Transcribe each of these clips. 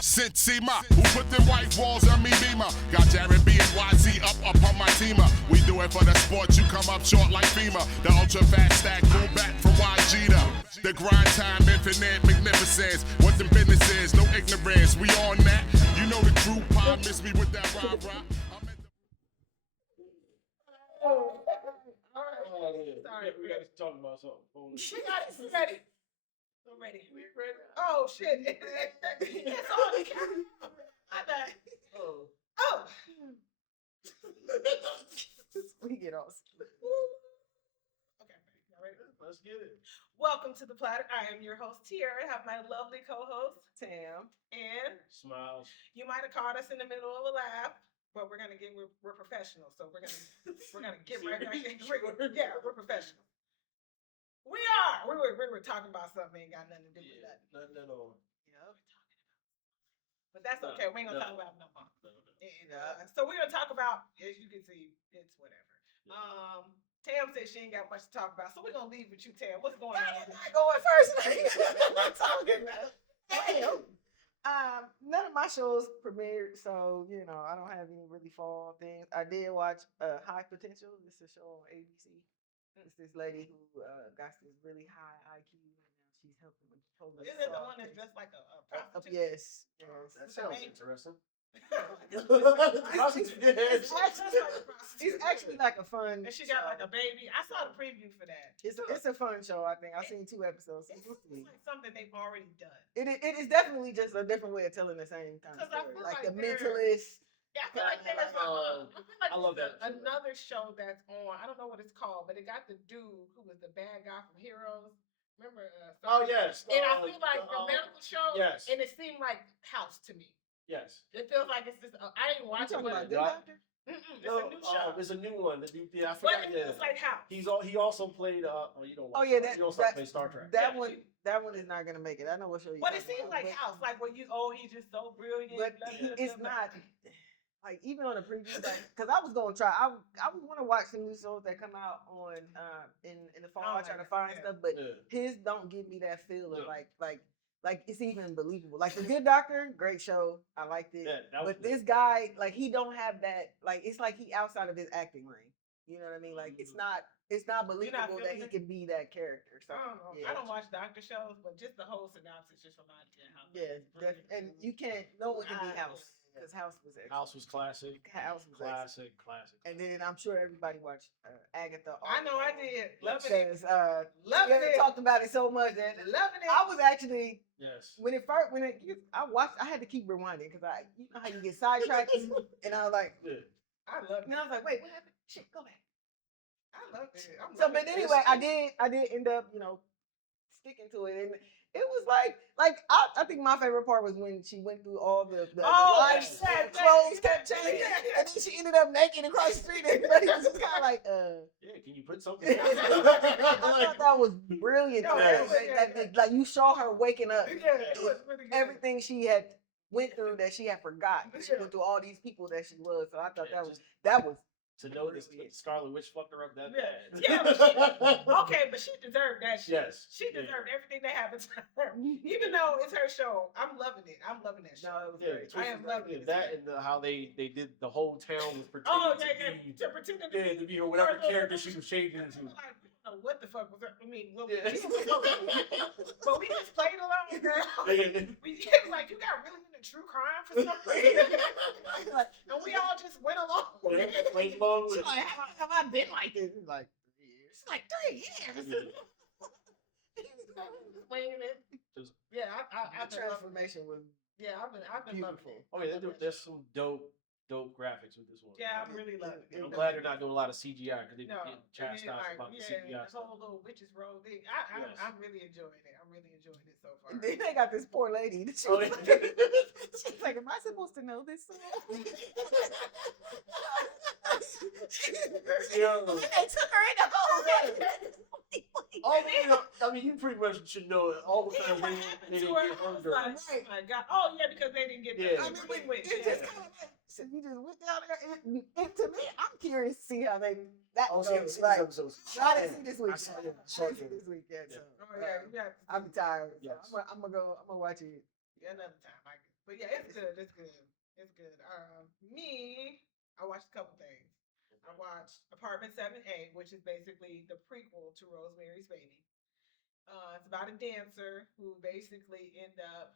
Sima, who put them white walls on me beamer? Got Jared B and YZ up on my teamer. We do it for the sport, you come up short like FEMA. The ultra fast stack, boom back from YG to the grind time, infinite magnificence. What the business is, no ignorance. We on that. You know the crew pie, miss me with that rah-rah. Sorry, we got to talk about something. We got it ready. I'm ready. We're ready. Oh shit! It's on the camera. My bad. Oh. We get off. Okay, y'all ready? Let's get it. Welcome to the Platter. I am your host Tiara. I have my lovely co-host Tam and Smiles. You might have caught us in the middle of a laugh, but we're professionals, so we're gonna get right back in. We're professional. We are. We were talking about something ain't got nothing to do with that. Nothing at all. Yep. But that's okay. We ain't gonna talk about it no more. No. So we're gonna talk about, as you can see, it's whatever. Tam said she ain't got much to talk about, so we're gonna leave with you, Tam. What's going on? I'm going first. I'm talking about. None of my shows premiered, so I don't have any really fall things. I did watch High Potential. This is a show on ABC. It's this lady who got this really high IQ, and now she's helping with homeless. Is it the one that's dressed like a prostitute? Yes. That sounds interesting. It's actually like a fun. And she got like a baby. I saw the preview for that. It's a fun show. I think I've seen 2 episodes. It's like something they've already done. It is definitely just a different way of telling the same kind of story. Like The Mentalist. Yeah, I feel like there's I love that. Another show that's on. I don't know what it's called, but it got the dude who was the bad guy from Heroes. Remember? Oh yes. And I feel like the medical show. Yes. And it seemed like House to me. Yes. It feels like it's just. I didn't watch it. But it's a new show. It's a new one. I forgot. But it feels like House. He also played. You don't. Oh yeah, he also played Star Trek. That one is not gonna make it. I know what show you. But it seems like House, like when he's just so brilliant. But it's not. Like even on the preview, because I was gonna try. I was want to watch some new shows that come out on in the fall. I try to find stuff, but his don't give me that feel of like it's even believable. Like The Good Doctor, great show. I liked it. Yeah, but this guy, like he don't have that. Like it's like he outside of his acting range. You know what I mean? Like it's not believable that he can be that character. So I don't watch doctor shows, but just the whole synopsis just reminds me of how. Yeah, and you can't. No one can be House. Because House was excellent. House was classic. House was classic. And then I'm sure everybody watched Agatha. I know I did. Loving it. Loving it. Talked about it so much. And loving it. I was actually when I watched. I had to keep rewinding because you know how you get sidetracked, and I was like, I love it. And I was like, wait, what happened? Shit, go back. I loved it. But anyway, I did end up sticking to it and. It was like I think my favorite part was when she went through all the clothes kept changing, and then she ended up naked across the street. And everybody was just kind of like, can you put something? I thought that was brilliant. Like you saw her waking up. Yeah, it was really good. Everything she had went through that she had forgotten. She went through all these people that she was. So I thought that was. To know this Scarlet Witch fucked her up that bad. Yeah, but she deserved that shit. Yes. She deserved everything that happened to her. Even though it's her show, I'm loving it. I'm loving that show. No, it was great. I am loving it. That and how they did the whole town was pretending to pretend to be whatever character she was changing into. What the fuck was that? I mean, but we just played along, girl. We like, you got really into true crime for some reason. And we all just went along. She's like, have I been like this? It's like 3 years. It's like 3 years. Playing it. Yeah, our transformation was. Yeah, I've been beautiful. Oh yeah, there's some dope graphics with this one. Yeah, I'm really loving it. I'm glad they're not doing a lot of CGI because they get chastised about the CGI. This whole little witches roll thing. I'm really enjoying it. I'm really enjoying it so far. And then they got this poor lady. She's like, am I supposed to know this song? They took her in the hole. I mean, you pretty much should know all the time they didn't get her girl. Right. My God. Oh yeah, because they didn't get. Yeah. I mean, it's just kind of like. So you just went down there, and to me, I'm curious to see how that goes. Like, I didn't see this week. I'm tired. Yeah. So I'm gonna watch it another time. But yeah, it's good. It's good. It's good. I watched a couple things. I watched Apartment 7A, which is basically the prequel to Rosemary's Baby. It's about a dancer who basically end up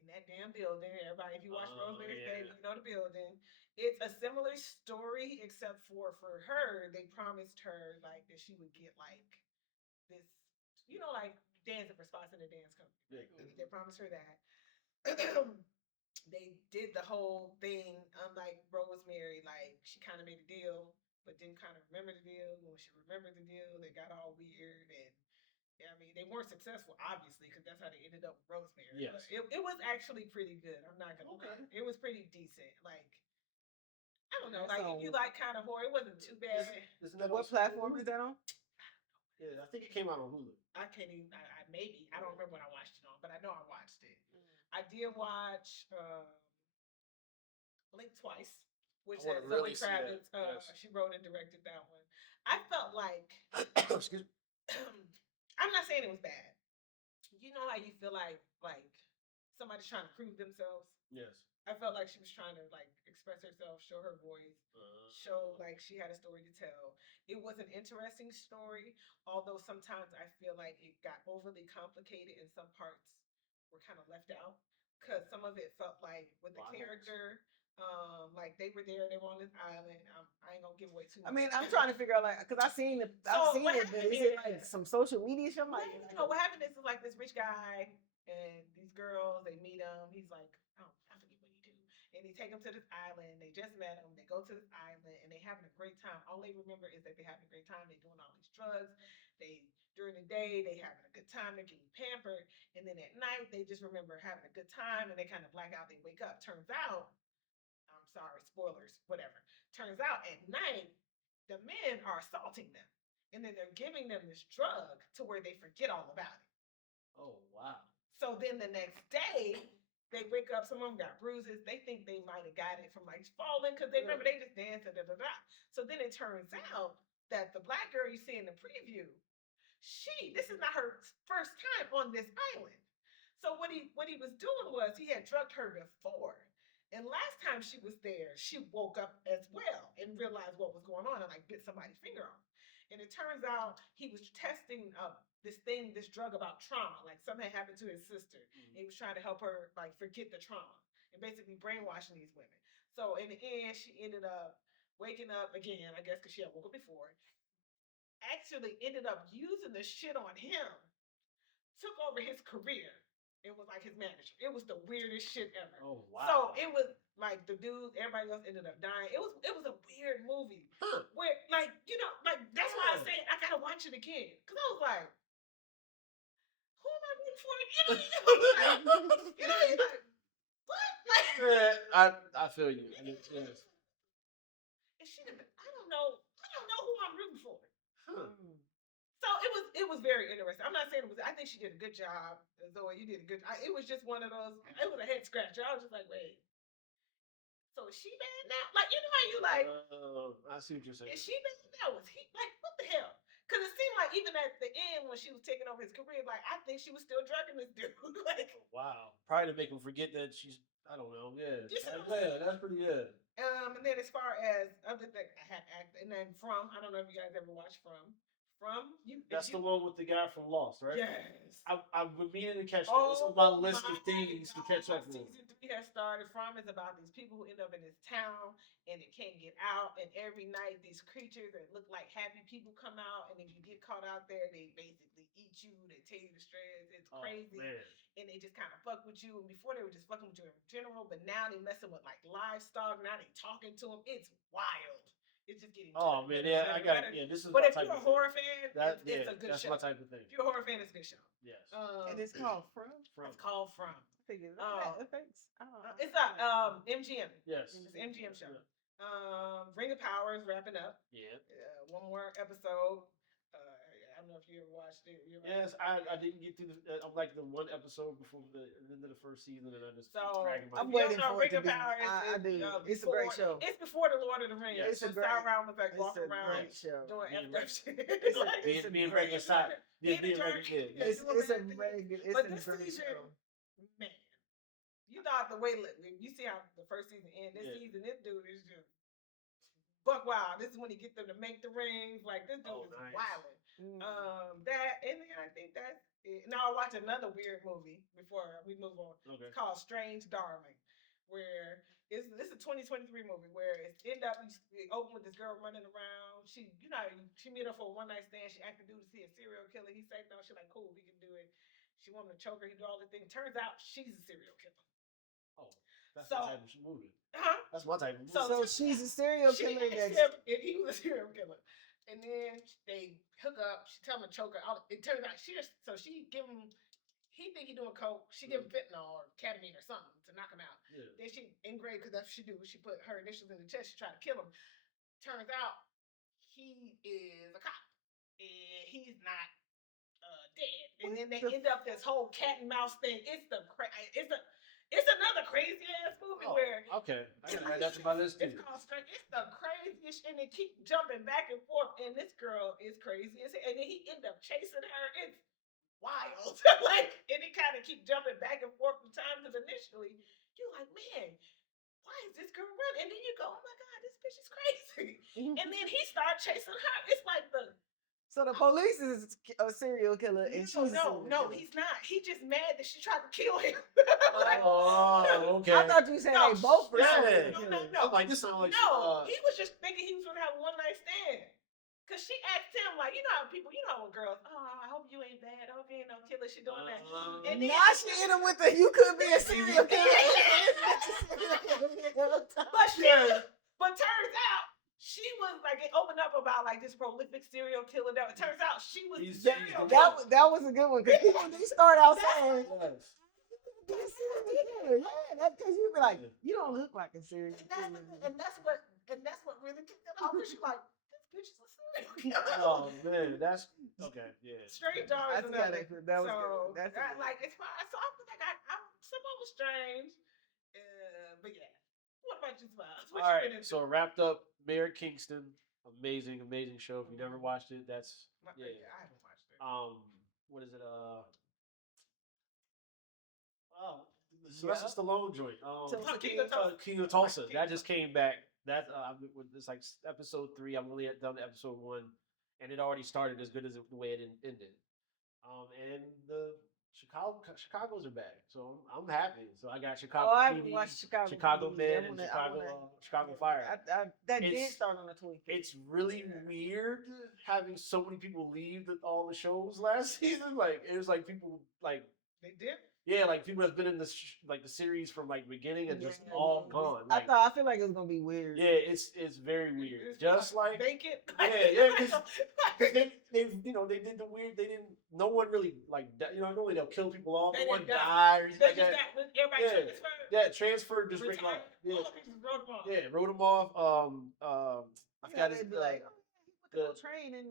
in that damn building. Everybody, if you watch Rosemary's Baby, you know the building. It's a similar story, except for her, they promised her like that she would get like this, like dancing for spots in the dance company. They promised her that. They did the whole thing, unlike Rosemary, like she kind of made a deal, but didn't kind of remember the deal. When she remembered the deal, they got all weird, and I mean, they weren't successful, obviously, because that's how they ended up with Rosemary. Yes. But it was actually pretty good. I'm not gonna lie. It was pretty decent. Like, I don't know, like if you like kind of horror, it wasn't too bad. What platform is that on? Yeah, I think it came out on Hulu. I can't even. Maybe I don't remember when I watched it on, but I know I watched it. I did watch Blink Twice, which has Zoe Kravitz. Yes. She wrote and directed that one. I felt like excuse me. I'm not saying it was bad. You know how you feel like somebody's trying to prove themselves? Yes. I felt like she was trying to like express herself, show her voice, show like she had a story to tell. It was an interesting story, although sometimes I feel like it got overly complicated and some parts were kind of left out because some of it felt like with the character, like they were there, they were on this island. I ain't gonna give away too much. I mean, I'm trying to figure out like because I've seen it, but is it like some social media show? Like, no, what happened is like this rich guy and these girls, they meet him. He's like, I forget what he do. And they take him to this island. They just met him. They go to this island and they having a great time. All they remember is that they having a great time. They're doing all these drugs. During the day, they having a good time. They're getting pampered. And then at night, they just remember having a good time and they kind of black out. They wake up. Turns out, I'm sorry, spoilers, whatever. Turns out at night, the men are assaulting them. And then they're giving them this drug to where they forget all about it. Oh, wow. So then the next day, they wake up, some of them got bruises. They think they might have got it from like falling because they remember they just danced. So then it turns out that the black girl you see in the preview, this is not her first time on this island. So what he was doing was he had drugged her before. And last time she was there, she woke up as well and realized what was going on and like bit somebody's finger off. And it turns out he was testing this drug about trauma, like something had happened to his sister. Mm-hmm. And he was trying to help her like forget the trauma and basically brainwashing these women. So in the end, she ended up waking up again, I guess because she had woke up before, actually ended up using the shit on him, took over his career. It was like his manager. It was the weirdest shit ever. Oh wow! So it was like the dude, everybody else ended up dying. It was a weird movie. Huh. Where like that's why I say I gotta watch it again because I was like, who am I rooting for? You're like, what? I feel you. Yes. And she didn't. I don't know who I'm rooting for. Huh. So it was very interesting. I'm not saying it was. I think she did a good job. Zoe, you did a good. It was just one of those. It was a head scratcher. I was just like, wait. So is she bad now? Like how you like? I see what you're saying. Is she bad now? Was he like what the hell? Because it seemed like even at the end when she was taking over his career, like I think she was still drugging this dude. Like wow, probably to make him forget that she's. I don't know. Yeah, that's pretty good. And then as far as other things, I had acted, and then I don't know if you guys ever watched That's the one with the guy from Lost, right? Yes. I've been meaning to catch that. It's on my list of things to catch up with. Season 3 has started. From is about these people who end up in this town and it can't get out. And every night these creatures that look like happy people come out. And if you get caught out there, they basically eat you. They tear you to shreds. It's crazy. Man. And they just kind of fuck with you. And before they were just fucking with you in general, but now they messing with like livestock. Now they talking to them. It's wild. It's just getting. Oh man, yeah, I got it. Yeah, this is. But if you're a horror fan, it's a good show. That's my type of thing. If you're a horror fan, it's a good show. Yes. And it's called From. It's called From. It's MGM. Yes. It's MGM show. Ring of Power is wrapping up. Yeah. One more episode. I don't know if you ever watched it. Yes, I didn't get through like the one episode before the end of the first season, and I just dragging my. I'm waiting for it to be. I do. It's a great show. It's before the Lord of the Rings. Yeah, it's a great. Around with like walking around doing shit. Being regular side. It's a regular. It's a great show. Man, you You thought the way you see how the first season ended. This season, this dude is just buck wild. This is when he get them to make the rings. Like this dude is wilding. That and then I think that's it. Now I watch another weird movie before we move on. Okay. It's called Strange Darling, where this is a 2023 movie where it's end up you open with this girl running around. She meet her for a one night stand. She acted dude to see a serial killer. He said no. She like cool, we can do it. She wanted to choke her. He do all the things. Turns out she's a serial killer. Oh, that's my type of movie. Huh? That's my type of movie. So she's a serial killer. If he was a serial killer, and then they hook up. She tell him to choke her. It turns out she give him. He think he doing coke. She give him fentanyl or ketamine or something to knock him out. Yeah. Then she engraved because that's what she do. She put her initials in the chest. She tried to kill him. Turns out he is a cop and he's not dead. And then they end up this whole cat and mouse thing. It's another crazy ass movie where okay, I gotta add that to my list too. It's called Strange. It's the craziest, and they keep jumping back and forth. And this girl is crazy, and then he end up chasing her. It's wild, and he kind of keep jumping back and forth from time because initially you're like, man, why is this girl running? And then you go, oh my god, this bitch is crazy. And then he starts chasing her. It's like So the police is a serial killer, and no, he's not. He just mad that she tried to kill him. Okay. I thought you said they both were serial killers. No. I'm like, this sounds like he was just thinking he was gonna have a one night stand. Cause she asked him like, you know how people, when girls, I hope you ain't bad. I hope you ain't no killer. She doing that. And then now she hit him with the you could be a serial killer. But turns out. She was like, it opened up about like this prolific serial killer. That it turns out she was that was a good one because people do start out saying, because you be like, you don't look like a serial killer. And that's what really kicked it off. She's like, this bitch is a serial killer. Oh man, that's okay. Yeah. Strange Darling. That was good. That's like it's fine. So I feel like I'm someone was strange. But yeah. What about you, Smiles? All right. So wrapped up. Mayor Kingston, amazing show. If you never watched it, that's I haven't watched it. What is it? Sylvester Stallone joint. King of Tulsa. That just came back. That it's like episode 3. I'm only done to episode 1, and it already started as good as the way it ended. And the Chicago's are back, so I'm happy. So I got Chicago. I haven't watched Chicago Men, and Chicago Fire. That did start on the 25th. It's really weird having so many people leave all the shows last season. Like it was like people like they did. Yeah, like people have been in the series from like beginning and just all gone. Like, I feel like it was gonna be weird. Yeah, it's very weird. It's just like vacant. Yeah, because they did the weird. They didn't. No one really like normally they'll kill people off. No one died or anything like that. Everybody transferred just bring off. Yeah, wrote them off. I forgot his the train and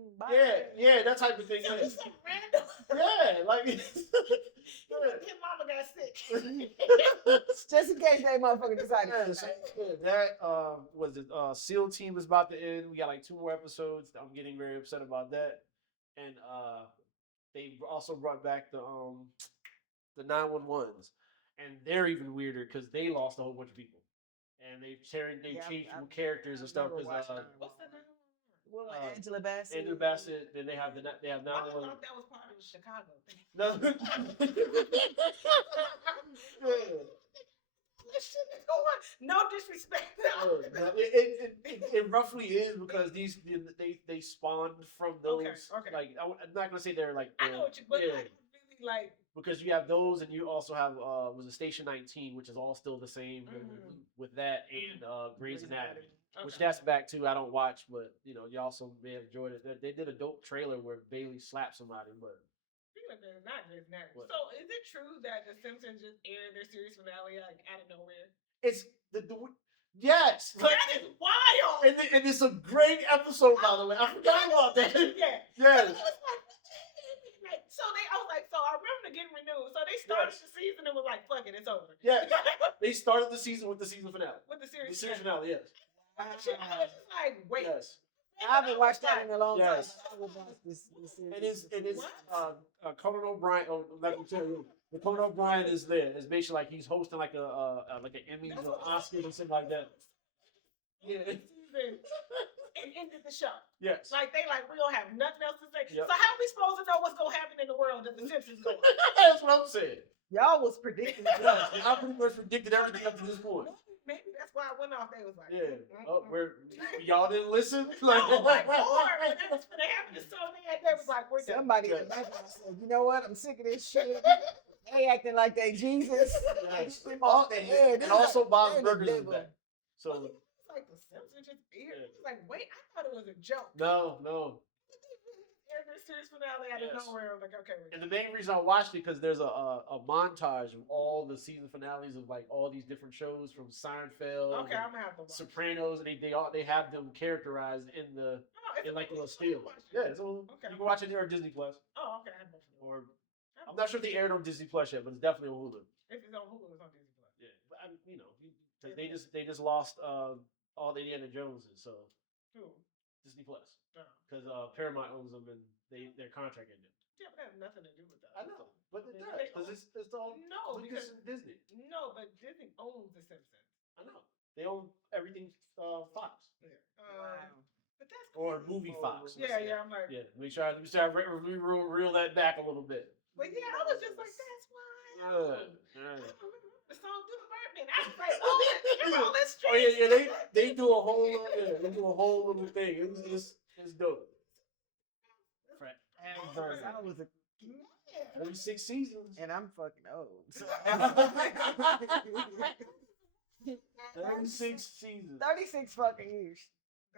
that type of thing. It's so random. Yeah, like his mama got sick. Just in case that motherfucker decided. That was it. SEAL Team is about to end. We got like 2 more episodes. I'm getting very upset about that. And they also brought back the 911s, and they're even weirder because they lost a whole bunch of people, and they changed characters and stuff. What's the name? Angela Bassett. Angela Bassett. Then they have 911. I thought that was part of the Chicago thing. No. No disrespect. It roughly is because they spawned from those. Okay. Like I'm not gonna say they're like. I know what you, but really like. Because you have those, and you also have was a Station 19, which is all still the same with that, and Grey's Anatomy, which that's back too. I don't watch, but you also may have enjoyed it. They did a dope trailer where Bailey slapped somebody, but. Not Grey's Anatomy. So is it true that The Simpsons just aired their series finale like out of nowhere? It's yes. That is wild. And it's a great episode, by the way. I forgot about that. Yeah. Yes. I was like, I remember getting renewed. So they started the season and was like, fuck it, it's over. Yeah. They started the season with the season finale. With the series finale, yes. I was just like, wait. Yes. I haven't watched that in a long time. I will watch this series. It is Conan O'Brien. Oh, let me tell you. The Conan O'Brien is there. It's basically like he's hosting like like an Emmys or Oscars or something like that. Yeah. And ended the show. Yes. Like we don't have nothing else to say. Yep. So how are we supposed to know what's gonna happen in the world if the Simpsons go? That's what I'm saying. Y'all was predicting. I pretty much predicted everything up to this point. Maybe that's why I went off. They was like, Yeah. Oh, y'all didn't listen? Like, or that's what happened to so many. They was like, we're done. Somebody in the background said, you know what? I'm sick of this shit. They acting like they Jesus. Yes. Off the head. And also Bob's Burgers is back. So it's like the Simpsons just weird. It's like, wait, I thought it was a joke. no. And the series finale out of nowhere. I was like, okay. And the main reason I watched it because there's a montage of all the season finales of like all these different shows from Seinfeld, okay, I'm gonna have to watch Sopranos, and they have them characterized in like a little steel. Yeah, so okay. you can watch it there on Disney Plus. Oh, okay. Or I'm not sure if they aired on Disney Plus yet, but it's definitely on Hulu. If it's on Hulu, it's on Disney Plus. Yeah, but because they just lost all the Indiana Joneses, so Who? Disney Plus. Because Paramount owns them and their contract ended. Yeah, but that has nothing to do with that. I know, but it does because it's all because Disney. No, but Disney owns the Simpsons. I know they own everything Fox. Yeah. Wow. But that's Or movie Fox. Yeah, I'm like. Yeah, we try to reel that back a little bit. But yeah, I was just like, that's why. I don't remember the song "Do the Birdman." I was like, all this Oh yeah, they do a whole little thing. It's dope. I was 36 seasons. and I'm fucking old. So. 36 seasons. 36 fucking years.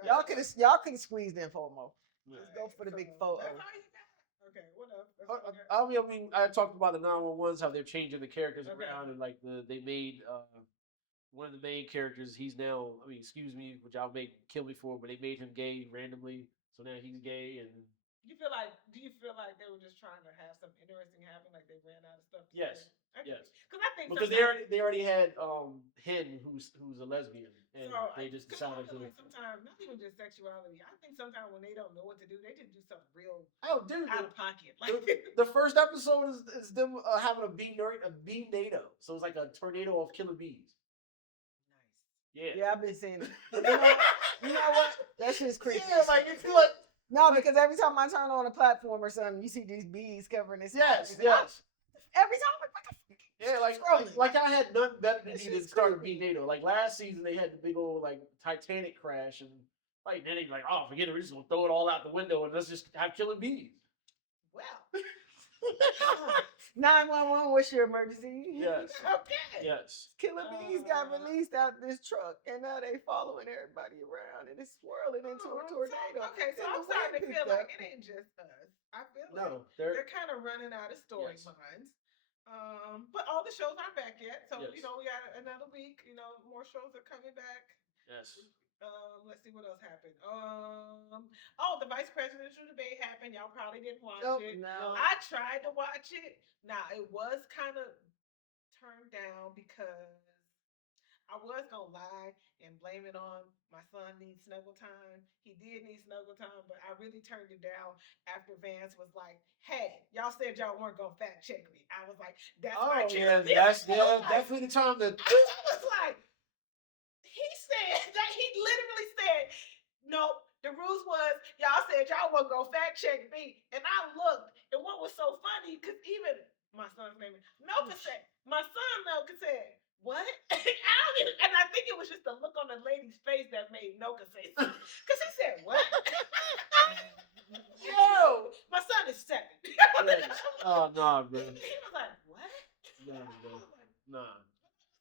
Y'all could have squeezed in 4 more. Let's go for the big photo. Okay, what else? I mean, I talked about the 911s, how they're changing the characters around, and like they made one of the main characters. He's now, I mean, excuse me, which y'all may kill me for, but they made him gay randomly, so now he's gay. And do you feel like they were just trying to have something interesting happen, like they ran out of stuff? Yes. Okay. Yes. Because I think they already had Hen, who's a lesbian, and they just decided to. Sometimes not even just sexuality. I think sometimes when they don't know what to do, they just do something real out of pocket. Like the first episode is them having a bee tornado. So it's like a tornado of killer bees. Nice. Yeah. Yeah, I've been seeing it. You know what? That shit's creepy. Yeah, like you feel like. No, because every time I turn on a platform or something, you see these bees covering this. Yes. Every time, like, what the fuck? Yeah, like I had nothing better to do than start a tornado. Like last season, they had the big old like Titanic crash, and like then they like, oh, forget it, we're just gonna throw it all out the window and let's just have killing bees. Well. 911, what's your emergency? Yes. Okay. Yes. Killer bees got released out this truck, and now they following everybody around, and it's swirling into a tornado. Okay, so I'm starting to feel like it ain't just us. I feel like they're kind of running out of storylines. But all the shows aren't back yet, so we got another week. More shows are coming back. Yes. Let's see what else happened. The vice presidential debate happened. Y'all probably didn't watch it. No. I tried to watch it. Now it was kind of turned down because I was gonna lie and blame it on my son needs snuggle time. He did need snuggle time, but I really turned it down after Vance was like, "Hey, y'all said y'all weren't gonna fact check me." I was like, "That's my chance." That's definitely the time that. I was like, he said that he literally said, "Nope. The rules was y'all said y'all wasn't gonna fact check me," and I looked, and what was so funny because even my son's name is Noka said, my son Noka said, "What?" And I think it was just the look on the lady's face that made Noka say something. Because he said, "What?" Yo, my son is 7. Oh no, bro. He was like, "What?" Nah.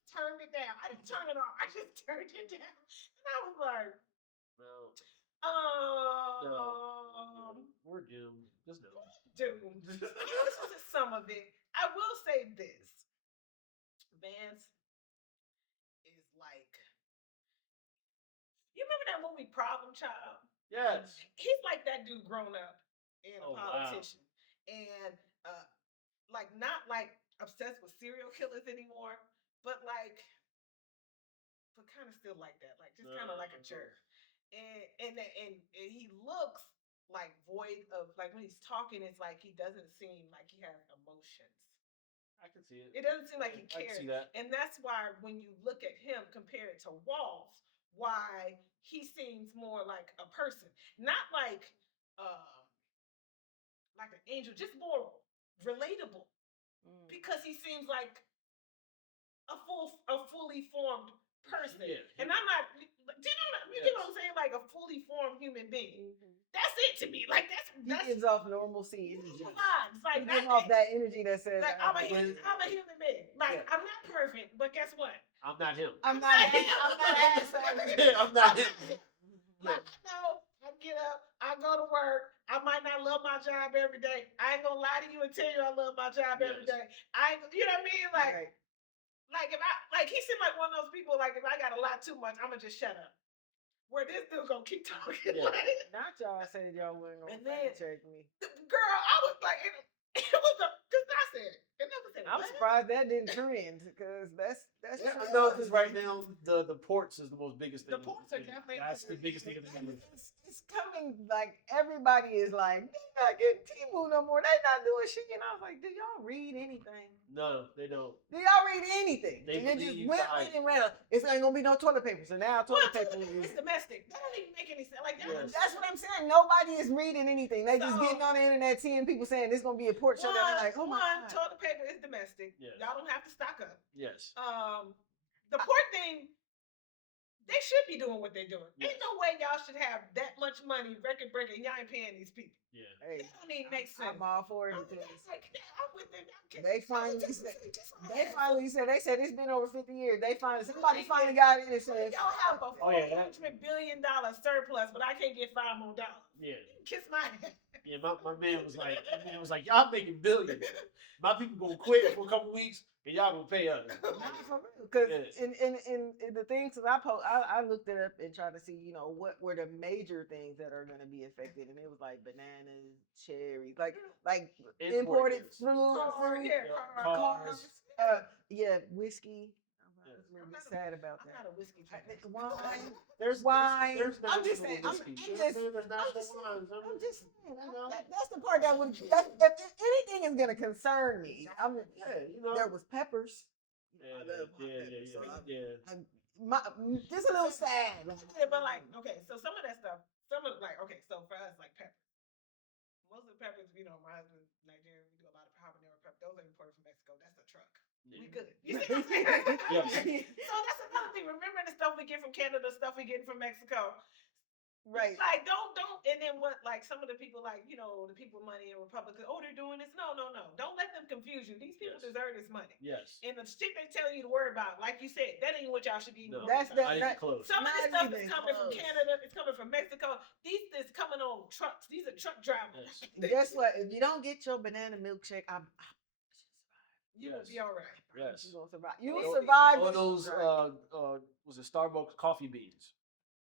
Turned it down. I didn't turn it off. I just turned it down. And I was like, No. We're doomed. Just no. Doomed. This was some of it. I will say this. Vance is like, you remember that movie Problem Child? Yes. He's like that dude grown up and a politician. Wow. And like not like obsessed with serial killers anymore, but kind of still like that. Like just kind of like a jerk. And he looks like void of, like when he's talking, it's like he doesn't seem like he has emotions. I can see it. It doesn't seem like he I can cares. see that. And that's why when you look at him compared to Walls, why he seems more like a person. Not uh like an angel, just more relatable. Because he seems like a fully formed person. Yeah. And I'm not, do you get what I'm saying? Like a fully formed human being. That's it to me. Like that's He gives off normalcy. vibes. Like he gives off that energy that says, like I'm a human being. Like I'm not perfect, but guess what? I'm not him. I'm not asshole. I'm not him. Like, no, I get up, I go to work. I might not love my job every day. I ain't gonna lie to you and tell you I love my job every day. You know what I mean? Like if he seemed like one of those people. Like if I got a lot too much, I'ma just shut up. Where this dude gonna keep talking? Yeah. Not y'all said y'all weren't gonna check me. Girl, I was like, it was because I said, it never said. I'm surprised that didn't trend because that's. Yeah, no, because right now the ports is the most biggest thing. The ports are definitely. That's the biggest thing in the movie. It's coming like everybody is like they're not getting Timu no more. They're not doing shit. And I was like, do y'all read anything? No, they don't. Do y'all read anything? They just went and read. It's ain't gonna be no toilet paper. So now toilet paper is domestic. That don't even make any sense. Like that's what I'm saying. Nobody is reading anything. They just getting on the internet seeing people saying this gonna be a port show. They're like, oh my God. Toilet paper is domestic. Yes. Y'all don't have to stock up. Yes. The port thing. They should be doing what they're doing. Yes. Ain't no way y'all should have that much money, record breaking, and y'all ain't paying these people. Yeah. Hey, that don't even make sense. I'm all for it. I'm with them. They finally said it's been over 50 years. Somebody finally got in and said, y'all have a $400 billion surplus, but I can't get $5 more. Yeah. Kiss my ass. Yeah, my man was like, y'all making billions. My people gonna quit for a couple weeks, and y'all gonna pay us. Because in the things that I looked it up and tried to see, what were the major things that are gonna be affected, and it was like bananas, cherries, like imported fruit, cars, whiskey. I'm a little bit sad about that. I'm not a whiskey drinker. Wine. There's wine. I'm just saying. That's the part that would. If anything is gonna concern me, there was peppers. Yeah. Just a little sad. But okay, so some of that stuff, so for us, like pepper. Most of the peppers, my husband, Nigerian, we do a lot of habanero pepper. Those are imported from Mexico. That's a truck. Yeah. We good. You see what I'm saying? Yeah. So that's another thing. Remember the stuff we get from Canada, stuff we get from Mexico. Right. Like don't and then what some of the people the people money and Republicans, they're doing this. No. Don't let them confuse you. These people deserve this money. Yes. And the shit they tell you to worry about, like you said, that ain't what y'all should be. No, that's close. Some of this stuff is coming from Canada, it's coming from Mexico. These is coming on trucks. These are truck drivers. Yes. Guess what? If you don't get your banana milkshake, you will be all right. Yes. You will survive. You will survive. All those was it Starbucks coffee beans?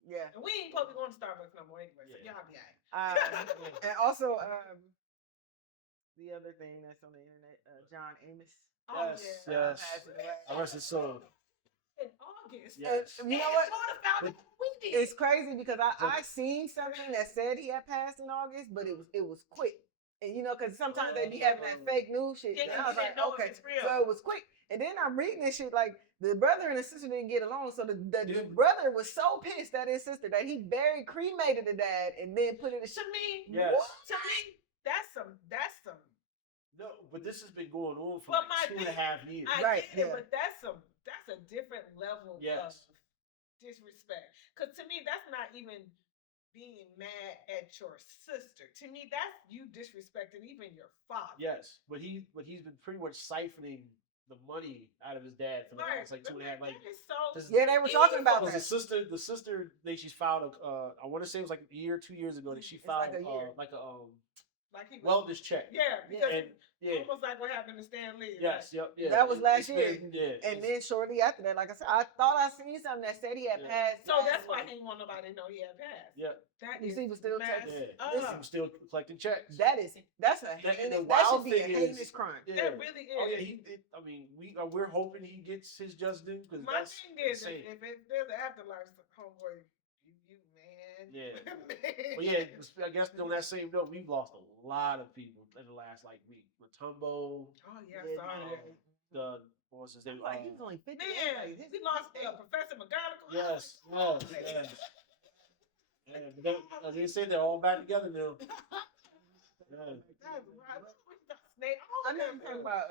Yeah. And we ain't supposed to be going to Starbucks no more anyway, so y'all be all right. And also, the other thing that's on the internet, John Amos. Yes. I rest his soul. In August. Yes. You know what? It's crazy because I seen something that said he had passed in August, but it was quick. And because sometimes they be having that fake news shit. Yeah, and I was like, okay, it's real. so it was quick. And then I'm reading this shit like the brother and the sister didn't get along, so the brother was so pissed at his sister that he cremated the dad and then put it in. To me, yes. That's some. No, but this has been going on for 2.5 years. I get it, but that's a different level of disrespect. Because to me, that's not even being mad at your sister. To me, that's you disrespecting even your father. Yes, but he's been pretty much siphoning the money out of his dad for the last 2.5 years. They were talking about that. The sister, she's filed I want to say it was like a year, 2 years ago that she filed wellness check. Yeah, because almost like what happened to Stan Lee. Yes, right? yeah. That was last year. And then shortly after that, like I said, I thought I seen something that said he had passed. So that's why he didn't want nobody to know he had passed. Yeah. You see, he was still he was still collecting checks. That should be a heinous crime. Yeah. That really is. Oh yeah, we're hoping he gets his just due. My thing is, if there's an afterlife, homeboy, You man. Yeah. Man. But yeah, I guess on that same note, we've lost a lot of people in the last like week. Matumbo, Oh yeah, I saw that. the what was his name? Like, he was only 50. Man, Like, we lost Professor McGonagall. Yes, yes. Yeah, but as they said, they're all back together now. Yeah. That's right. Snake. Oh, I know I'm talking about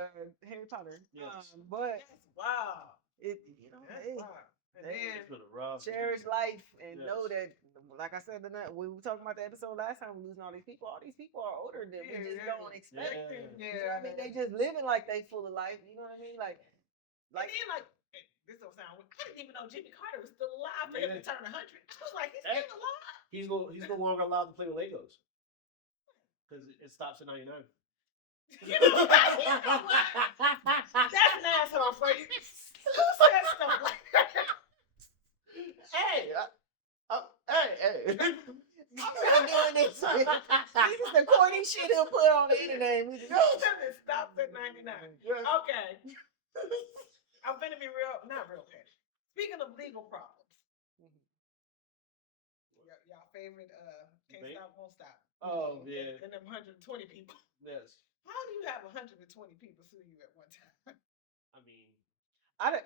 Harry Potter. Yes. But that's wow. it, That's hey, wow. And hey, then It's been a rough cherish season. life and Yes. know that, like I said, we were talking about the episode last time, we're losing all these people. All these people are older than we just don't expect. Yeah. You know what I mean? They just living like they full of life. You know what I mean? Like, and then this don't sound. I didn't even know Jimmy Carter was still alive for him to turn 100. I was like, he's still alive. He's no longer allowed to play with Legos because it stops at 99. You know what? That's an asshole for you. Who says stuff like that? Hey. I'm not doing this. This is the corny shit he'll put on the internet. We just, It stops at 99. Yes. Okay. I'm gonna be not real petty. Speaking of legal problems, y'all favorite Can't Debate? Stop, Won't Stop. Oh yeah. And them 120 people. Yes. How do you have 120 people sue you at one time? I mean, I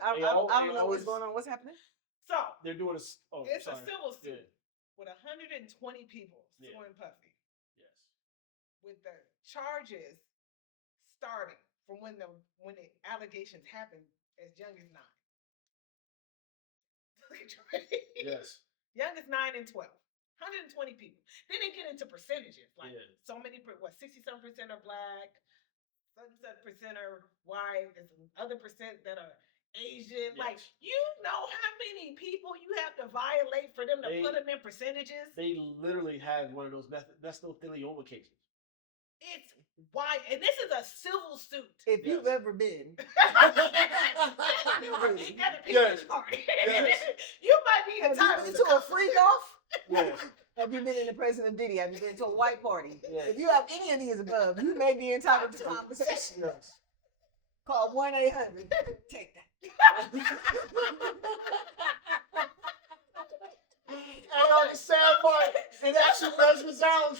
don't know what's going on. What's happening? So they're doing a. Oh, it's sorry. a civil suit Yeah. with 120 people suing Puffy, Yes. with the charges starting from when the allegations happened as young as 9. Yes. Young as 9 and 12. 120 people. Then they get into percentages. Like so many, 60-some% are black, some percent are white, there's some other percent that are Asian. Yes. Like, you know how many people you have to violate for them to put them in percentages? They literally had one of those mesothelioma cases. It's why, and this is a civil suit. If you've ever been. Yes. Yes. You might be Have you been to a freak off? Yes. Have you been in the President Diddy? Have you been to a white party? Yes. If you have any of these above, you may be entitled to compensation. Yes. Call 1-800. Take that. And on the sad part, it actually measures out.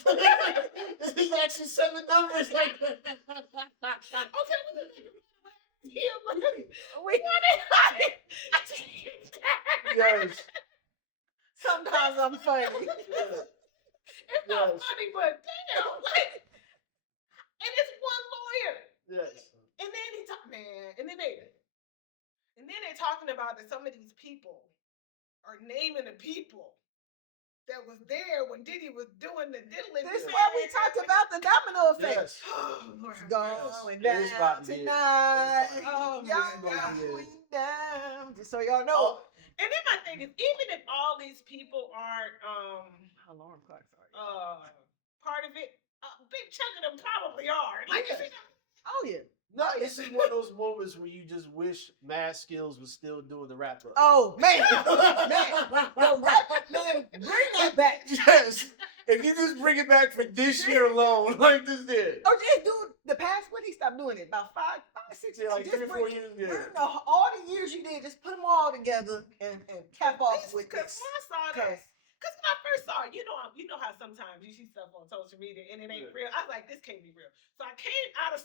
This is actually 7 numbers. Like that. Okay, yeah, but We, Yes. sometimes I'm funny. it's not funny, but damn, like, and it's one lawyer, Yes. and then he and then they're talking about that some of these people are naming the people that was there when Diddy was doing the diddling. This is why we talked about the domino effect. Yes. Going It is about down to be it. tonight. Oh, Y'all man. going down. Just so y'all know. And then my thing is, even if all these people aren't Alarm clock, sorry. part of it, a big chunk of them probably are. Like, Oh, yeah. No, this is one of those moments where you just wish Mad Skills was still doing the wrap up. Oh, man. The rap, man, bring that back. Yes. If you just bring it back for this year alone, like this did. Oh, just do the past, when he stopped doing it? About 5, 6 years. Yeah, like 3 or 4 years. Yeah. Bring all the years you did, just put them all together and cap off with Because this. when I saw this, because when I first saw it, you know how sometimes you see stuff on social media and it ain't real. I was like, this can't be real. So I came out of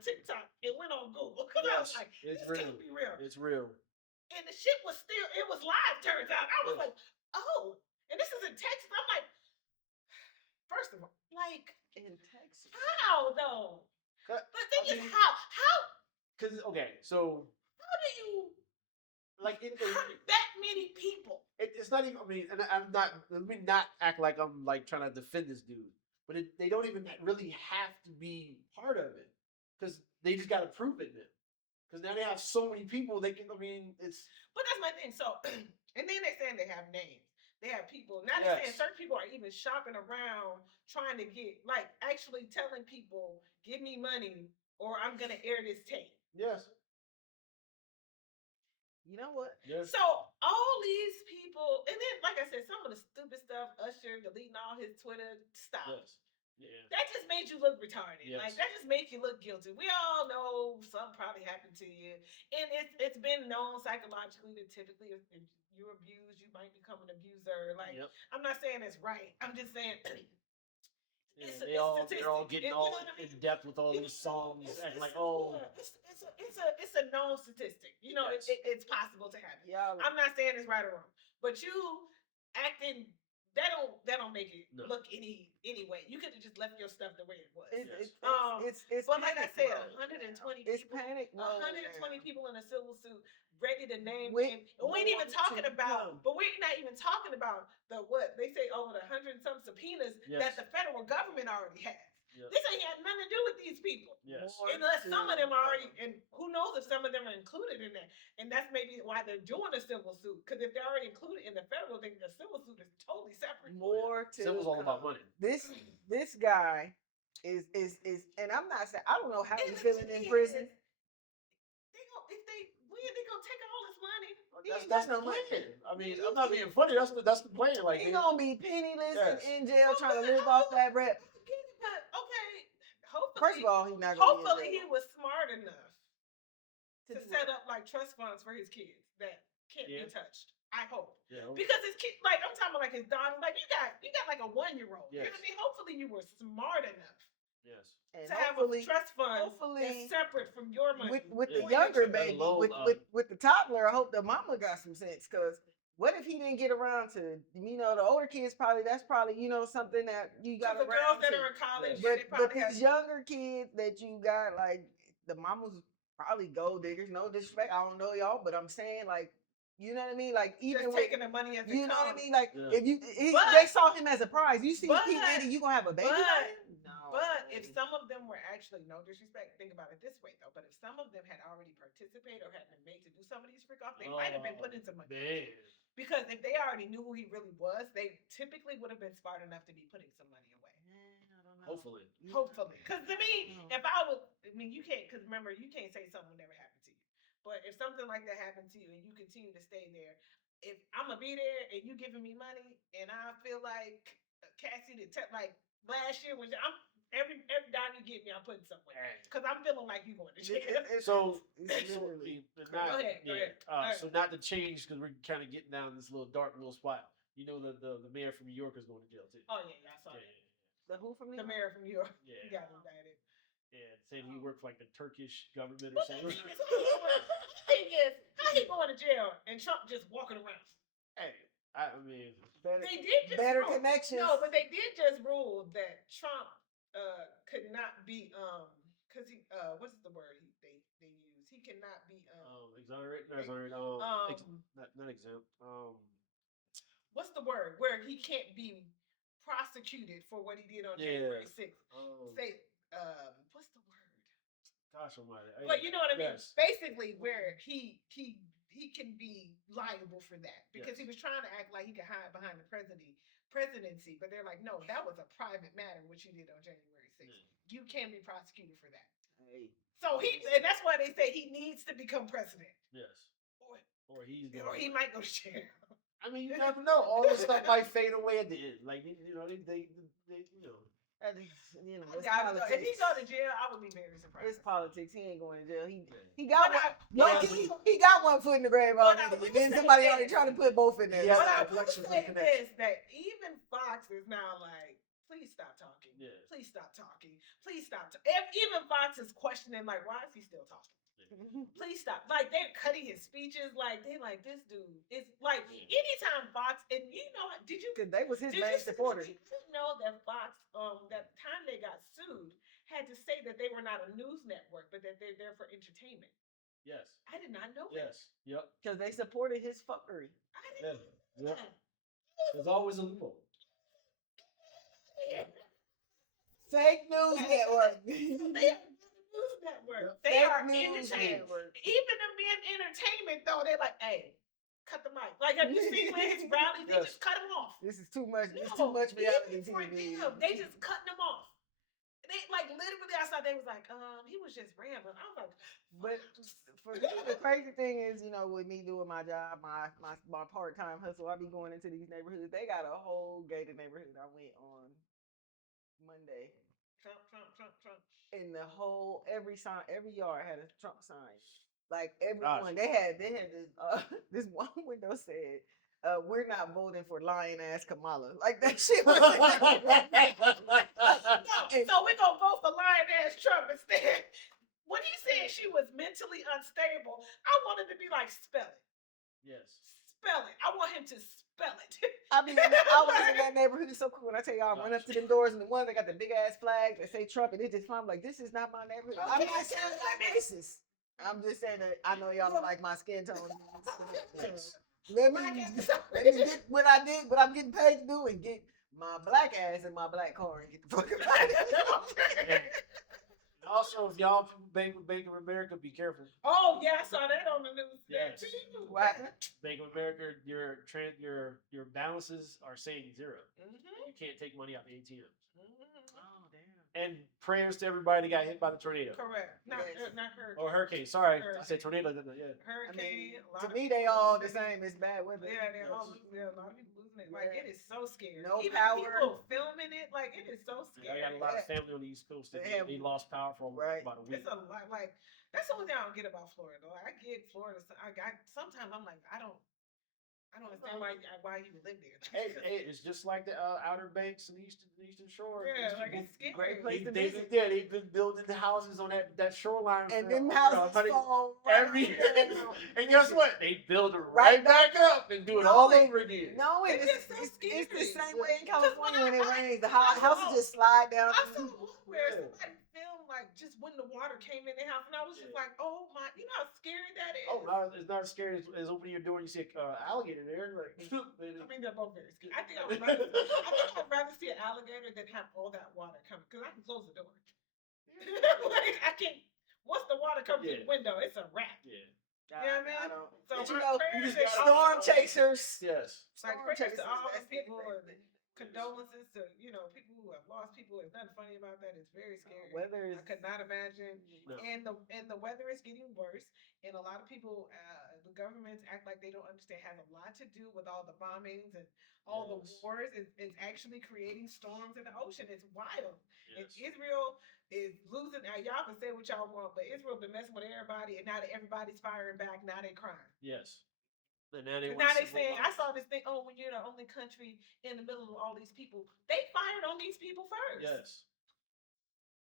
TikTok and went on Google because I was like, this can't be real. It's real. And the shit was it was live, turns out. I was like, oh, and this is in Texas. I'm like, first of all, like, In Texas. how though? But The thing is, how Because, okay, so, do you like, hurt that many people? it's not even, I mean, and I'm not, let me not act like I'm, like, trying to defend this dude. But they don't even really have to be part of it. Because they just got to prove it now. Because now they have so many people, they can, I mean, it's... But that's my thing. So, and then they're saying they have names. They have people. Now they're saying certain people are even shopping around trying to get, like, actually telling people, give me money or I'm going to air this tape. Yes. You know what? Yes. So all these people, and then, like I said, some of the stupid stuff, Usher deleting all his Twitter stuff. Yes. That just made you look retarded. Yes. Like that just made you look guilty. We all know something probably happened to you, and it's been known psychologically that typically if you're abused, you might become an abuser. Like I'm not saying it's right. I'm just saying. They're all getting all in depth with all these songs, and like, it's a known statistic. You know, it's possible to happen. Yeah. I'm not saying it's right or wrong, but you acting that don't make it look any way. You could have just left your stuff the way it was. It's but like I said, 120 it's people, panic. 120 people in a civil suit ready to name and we ain't even talking about, but we're not even talking about the what they say over the 100 and some subpoenas that the federal government already has. This ain't had nothing to do with these people. Unless some of them are already, and who knows if some of them are included in that. And that's maybe why they're doing a civil suit. Because if they're already included in the federal thing, the civil suit is totally separate. Civil's all about money. This guy is and I'm not saying I don't know how he's feeling in prison. They gonna take all this money. That's no money. I mean, I'm not being funny. That's the plan. Like he gonna be penniless and in jail trying to live off that bread. Okay. Hopefully, first of all, he's not. Hopefully, he was smart enough to set up like trust funds for his kids that can't be touched. I hope. Because his kid, like I'm talking about, like his daughter, like you got like a 1-year-old. You know what I mean? Hopefully, you were smart enough. And to have a trust fund that's separate from your money. With the younger baby, with the toddler, I hope the mama got some sense. Because what if he didn't get around to, the older kids that's probably, something that you got around to. The girls that are in college. But these younger kids that you got, like, the mamas probably gold diggers. No disrespect. I don't know y'all, but I'm saying, like, you know what I mean? Like, even just taking the money as it you know comes. what I mean? Like, if they saw him as a prize. You see P. Diddy, you gonna have a baby? But if some of them were actually, no disrespect, think about it this way though. But if some of them had already participated or had been made to do some of these freak offs, they might have been put in some money. Man. Because if they already knew who he really was, they typically would have been smart enough to be putting some money away. Hopefully. Because you can't. Because remember, you can't say something will never happen to you. But if something like that happened to you and you continue to stay there, if I'm gonna be there and you giving me money and I feel like Cassie like last year when every dime you give me, I'm putting somewhere because I'm feeling like you going to jail. So go ahead. So not to change because we're kind of getting down this little spot. You know the mayor from New York is going to jail too. Oh yeah, I saw that. The who from New York? The mayor from New York. Yeah. He got indicted. Yeah, saying he worked for like the Turkish government or something. The thing is, how he going to jail and Trump just walking around? Hey, I mean, they did just better connections. No, but they did just rule that Trump could not be because he what's the word they use? He cannot be exonerated. Not exempt. What's the word where he can't be prosecuted for what he did on January 6th? What's the word? Gosh almighty. But you know what I mean? Yes. Basically where he can be liable for that because he was trying to act like he could hide behind the presidency, but they're like, no, that was a private matter which he did on January 6th. You can be prosecuted for that. So and that's why they say he needs to become president. Yes. Or he might go to jail. I mean, you never know. All this stuff might fade away at the end. Like they It's if he go to jail, I would be very surprised. It's politics. He ain't going to jail. He got he got one foot in the grave already. Then somebody already trying to put both in there. But I will say this: that even Fox is now like, please stop talking. Yeah. Please stop talking. Please stop. Even Fox is questioning, like, why is he still talking? Please stop. Like, they're cutting his speeches. Like, they like, this dude is like, anytime Fox, and you know, did you? Because they was his main supporter. Did you know that Fox, that time they got sued, had to say that they were not a news network, but that they're there for entertainment? Yes. I did not know that. Yes. Yep. Because they supported his fuckery. I didn't know that. There's always a loophole. Fake news network. News network. They are entertainment. Even them being entertainment, though, they're like, hey, cut the mic. Like, have you seen when his rallies? They just cut him off. This is too much. It's too much reality TV. They just cutting him off. They like literally. I saw they was like, he was just rambling. I was like, but for me, the crazy thing is, with me doing my job, my part-time hustle, I be going into these neighborhoods. They got a whole gated neighborhood I went on Monday. Trump, Trump, Trump, Trump. And the whole every yard had a Trump sign. Like everyone, they had this this one window said, "We're not voting for lying ass Kamala." Like that shit was. So we're gonna vote for lying ass Trump instead. When he said she was mentally unstable, I wanted to be like, spell it. Yes. Spell it. I want him to spell it. I mean, I was in that neighborhood. It's so cool. When I tell y'all, I run up to them doors and the ones that got the big ass flags that say Trump, and it just I'm like, this is not my neighborhood. I'm not saying I'm racist. I'm just saying that I know y'all don't like my skin tone. Let me get what I did, what I'm getting paid to do, and get my black ass in my black car and get the fuck out of here. Also, if y'all Bank of America, be careful. Oh yeah, I saw that on the news. Yes. What happened? Bank of America, your balances are saying 0. Mm-hmm. You can't take money out the ATMs. Mm-hmm. Oh damn. And prayers to everybody that got hit by the tornado. Correct. Not Yes. hurricane. Or hurricane. Sorry, I Hurricane. said tornado. Yeah. Hurricane. To me, they all the same. It's bad weather. Yeah, they're all losing. A lot of people losing it. Like it is so scary. No Even power. people filming it, like it is so scary. I got a lot of family on the East Coast that they lost power for about a week. It's a lot. Like that's the only thing I don't get about Florida. Though I get Florida. Sometimes I'm like I don't understand why you live there. Hey, it's just like the Outer Banks and the Eastern Shore. Yeah, like it's scary. Great place to They've visit. been building the houses on that shoreline. And for, them houses fall every year. And guess what? They build it right back up and do it all over again. No, It's it's just so the scary. same way in California when it rains. The I saw- houses just slide down. I saw where somebody filmed like just when the water came in the house, and I was just like, "Oh my!" You know how scary that is. Oh, no, it's not as scary as opening your door and you see an alligator there. Like, I mean, they're both very scary. I think I'd rather see an alligator than have all that water coming because I can close the door. Like I can. Once the water comes through the window, it's a wrap. Yeah. You know what I mean? But So you my know, prayers you are storm all- chasers. Yes. Like Storm prayers chasers, to all the that's people it. and condolences to people who have lost people. There's nothing funny about that. It's very scary. Weather is. I could not imagine. No. And the weather is getting worse. And a lot of people, the governments act like they don't understand. Has a lot to do with all the bombings and all the wars. It's actually creating storms in the ocean. It's wild. And Israel is losing. Now y'all can say what y'all want, but Israel been messing with everybody, and now that everybody's firing back, now they crying. Yes. And now they saying, I saw this thing. Oh, when you're the only country in the middle of all these people, they fired on these people first. Yes.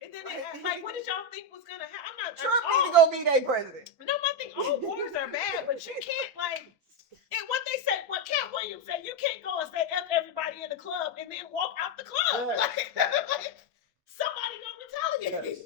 And then they like, what did y'all think was gonna happen? I'm not. Trump need to go be their president. No, I think all wars are bad, but you can't like. And what they said, what Cat Williams said, you can't go and say F everybody in the club and then walk out the club. Yes. Like, somebody gonna retaliate. Yes.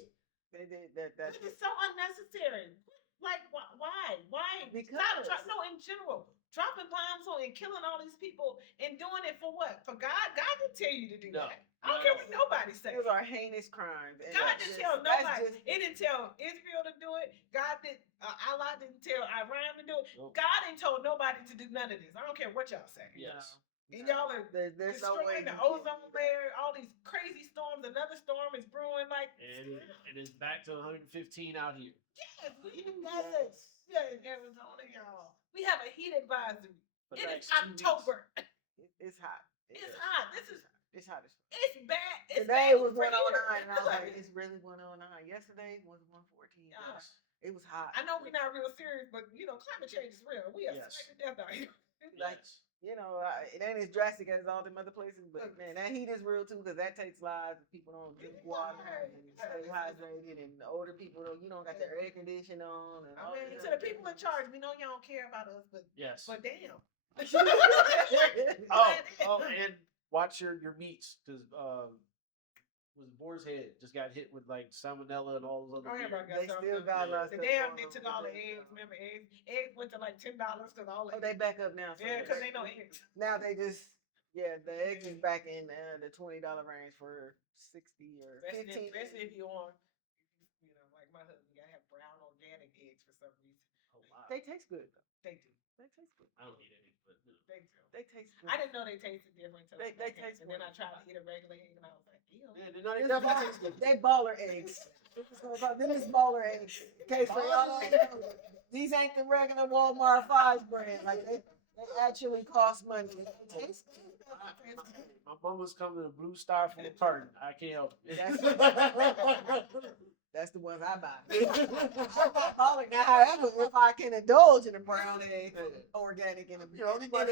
They did that. This is so unnecessary. Like, why? Why? Because No, in general, dropping bombs on and killing all these people and doing it for what? For God? God didn't tell you to do that. I don't care what nobody says. those are heinous crimes. And God didn't tell nobody. Just, It didn't tell Israel to do it. God did. Allah didn't tell Iran to do it. Nope. God ain't told nobody to do none of this. I don't care what y'all say. Yes. And y'all are there's no way destroying the ozone layer. All these crazy storms. Another storm is brewing. Like, And it is back to 115 out here. yes, we got this. Yeah, in Arizona, y'all. We have a heat advisory. For It the is next 2 weeks. October. It's hot. It's hot. It's hot as fuck. It's bad. It's Today bad was for 109, here. and I was like, it's really 109. Yesterday was 114. Yes. It was hot. I know we're not real serious, but climate change is real. We are Yes. sick to death out here. Like, Yes. It ain't as drastic as all them other places, but man, that heat is real too because that takes lives. People don't drink water and stay hydrated, and the older people don't got their air conditioning on. And I mean, to the people in charge, we know y'all don't care about us, but Yes. damn. Oh, and watch your meats because was Boar's Head just got hit with like salmonella and all those other. Oh, everybody got They something. still got lots The of damn stuff they took going all the on. eggs. Remember eggs? Eggs went to like $10 because all Oh, the they back up now. So yeah, because they know eggs. now they just the eggs is back in the $20 range for 60 or 15. Especially if you want, like my husband, you gotta have brown organic eggs for some reason. Oh, wow. They taste good though. They do. They taste good. I don't eat any, but They do. They taste good. I didn't know they tasted different. Until They taste and then I good. tried to eat a regular egg and I was like, ew. yeah, they definitely taste good. They baller eggs. Them is baller eggs. In case for y'all don't know, these ain't the regular Walmart 5 brand. Like they actually cost money. They taste good. My mama's coming in a blue styrofoam carton. I can't help it. That's the ones I buy. Now, however, if I can indulge in a brown egg, organic, in a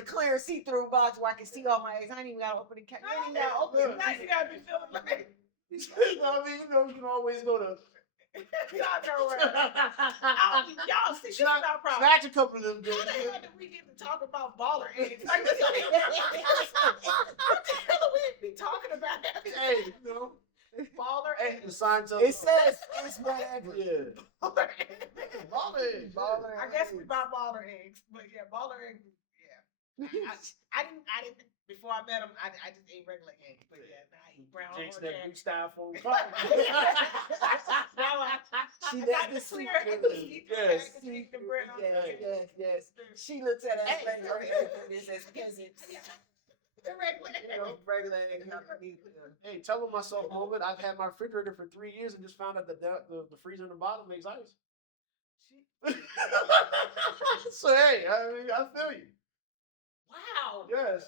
clear see-through box where I can see all my eggs, I ain't even gotta open the can. Now you gotta be feeling like. I mean, you can always go to. Y'all know where. Y'all see, this is our problem. Snatch a couple of them. How the hell did we get to talk about baller eggs? Like, what the hell are we be talking about? Hey, Baller hey, eggs. the signs up. It says it's whatever. Yeah. Baller eggs. Baller I guess we eggs. buy baller eggs, but yeah, baller eggs. Yeah. I didn't. Before I met him, I just ate regular eggs, but yeah, now I eat brown Jake's that blue organic. styrofoam carton. Now I She got does the the clear and the Yes. Yes. She looks at us like this as peasants. Regular eggs underneath them. Hey, telling myself moment, I've had my refrigerator for 3 years and just found out that the freezer in the bottom makes ice. So hey, I mean, I feel you. Wow. Yes.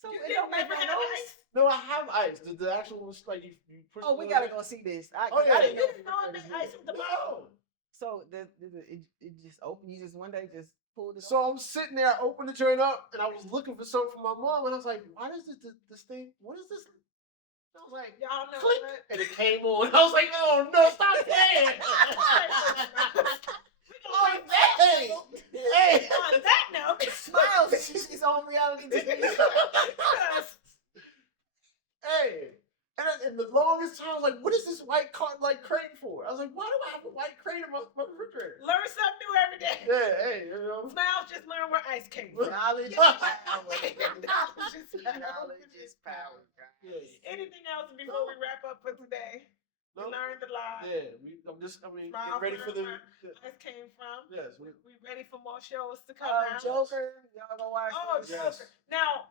So you it don't make never no had noise? ice? No, I have ice. The actual like you push. Oh, the we little gotta bit. go see this. Oh, I yeah. didn't You didn't know it made ice with the bottom. No. So it just opened. You just one day just pulled it. So I'm sitting there, I opened the joint up, and I was looking for something for my mom, and I was like, "Why does this thing? What is this?" I was like, Y'all know "Click," what? and it came on. I was like, "Oh no, stop playing!" Hey. On that note, Smiles. She's on reality TV. Hey, and the longest time I was like, "What is this white crate for?" I was like, "Why do I have a white crate in my refrigerator?" learn something new every day. Yeah, hey, you know. Smiles just learned where ice came from. Knowledge is power. Knowledge is power. Yeah. Anything else before we wrap up for today? We No. learned a lot. Yeah, get ready for the. Ice came from. Yes, We ready for more shows to come out. Joker, y'all gonna watch Oh, this? Yes. Joker. Now,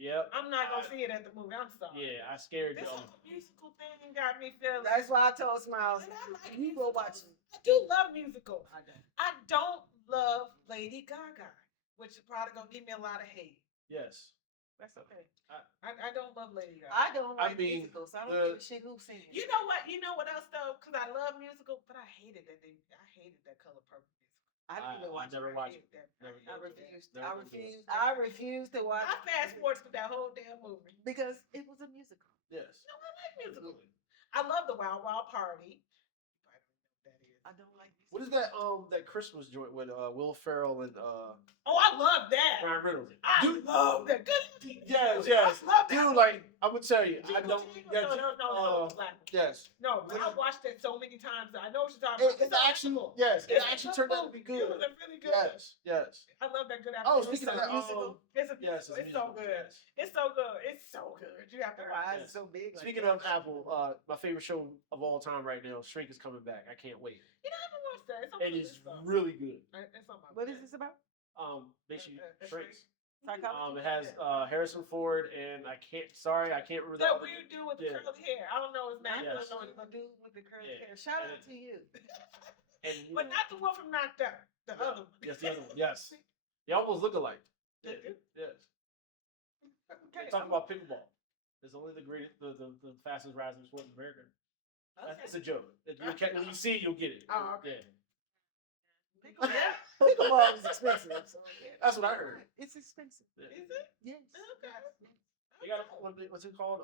Yep. I'm not going to see it at the movie. I'm sorry. Yeah, I scared This y'all. whole musical thing got me feeling. That's why I told Smiles, And I like you go musicals. watch it. I do love musicals. I don't. I don't love Lady Gaga, which is probably going to give me a lot of hate. Yes. That's okay. I don't love Lady Gaga. I don't like mean, musicals. I don't give a shit who sings. You know what? You know what else though? Because I love musical, but I hated that Color Purple musical. I didn't even watch it. never watched it. I refused. Never I gonna do it. refused. I refused to watch I fast forwarded through that whole damn movie. because it was a musical. Yes. No, I like musicals. I love the Wild Wild Party. I don't know what that is. I don't like musicals. What is that Christmas joint with Will Ferrell and Oh, I love that. Ryan Reynolds? I love that. Good. Yes. I love that. Dude, like I'm gonna tell you, I Jingle, don't. jingle. Yeah, No, it's black. yes. No, I watched it so many times. I know what you're talking about. It's actually yes. It actually turned out to be good. It was really good. Yes. I love that good. Oh, afternoon. speaking of It's a that, musical. It's a yes, musical. it's It's so musical, good. yes. It's so good. It's so good. You have to Their watch eyes it. are so big. Like Speaking of Apple, my favorite show of all time right now, Shrink is coming back. I can't wait. You know, I haven't watched that. It's on It my is list, though. really good. It's on my what is list. this about? Basically Shrink. Shrinks. Psychology. It has Harrison Ford and I can't remember That other- weird dude with the Yeah. curly hair. I don't know his name. I Yes. don't know the dude with the curly Yeah. hair. Shout out And- to you. and you But know, not the one from Knocked Up. The other one. yes, the other one. Yes, they almost look alike. Yeah, yes. Okay. Talking about pickleball. It's only the greatest, the fastest rising sport in America. It's a joke. When you see it, you'll get it. Oh, okay. Yeah. Pickleball is expensive. So That's what I heard. it's expensive. Yeah. Is it? Yes. Okay. They got what's it called?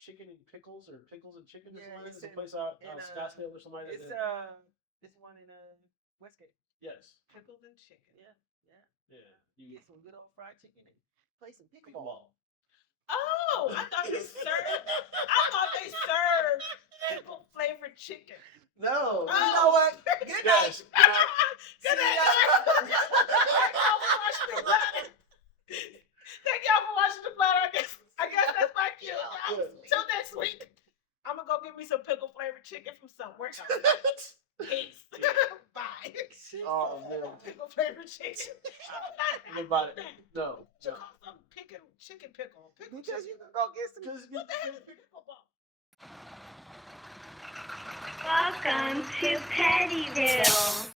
Chicken and pickles or pickles and chicken or Yeah, something. it's It's a in- place out in, Scottsdale or something like It's that. this one in Westgate. Yes. Pickled and chicken. Yeah. Yeah. You Get some good old fried chicken and play some pickleball. pickleball. Oh, I thought they served pickle flavored chicken. No. Oh. You know what? Good night. Yes. Good night. Good night. Thank y'all for watching the Platter. Thank y'all for watching the Platter. I guess that's my cue. Till next week, I'm gonna go get me some pickle flavored chicken from somewhere. Peace. Bye. Oh man. Pickle flavored chicken. Nobody. No. You call something chicken pickle. Pickle Because chicken. you can go get some. What the hell is pickleball? Welcome to Pettyville.